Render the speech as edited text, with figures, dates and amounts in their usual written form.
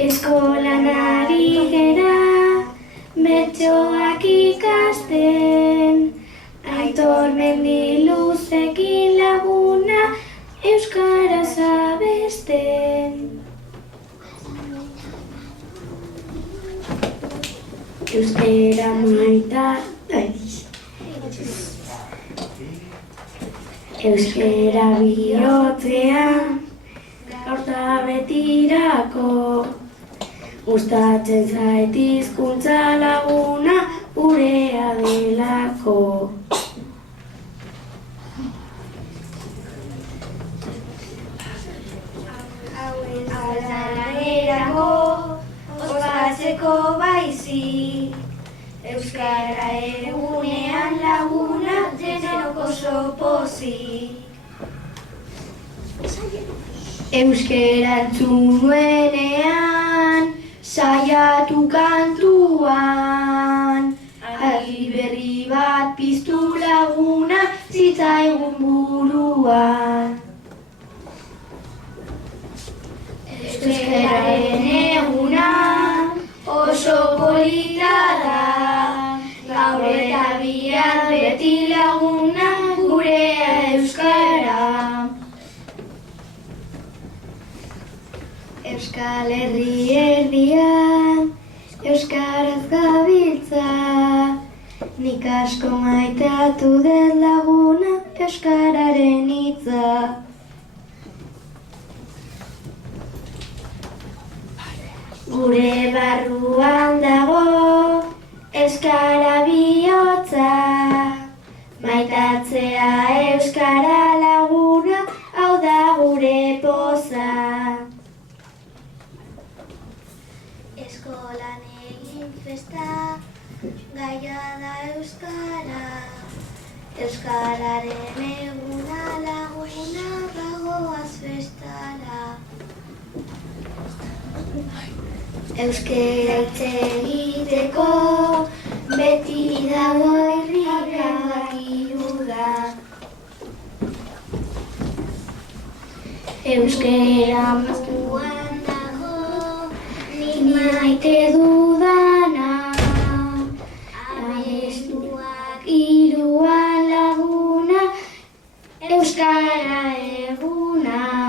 Eskolan ari gera, bertsoak ikasten, Aitor Mendiluzekin laguna euskaraz abesten. Euskera Euskera bihotzean, gaur eta betirako, gustatzen zait hizkuntza laguna gurea delako. Lanerako, ospatzeko baizik, euskara egunean laguna denok oso pozik. Euskera entzun nuenean, saiatu kantuan, argi berri bat piztu laguna zitzaigun buruan. Euskararen eguna oso polita da, gaur eta bihar beti laguna gurea euskara. Euskal Herri erdian euskaraz gabiltza, nik asko maitatu dut laguna euskararen hitza. Gure barruan dago euskara bihotza, maitatzea euskara laguna, hau da gure poza. Eskolan egin festa, gaia da euskara, euskararen eguna laguna bagoaz festara. Euskera hitz egiteko beti dago herriak hiruda. Euskera munduan dago nik maite dudana, abestuak hiruan laguna euskara eguna.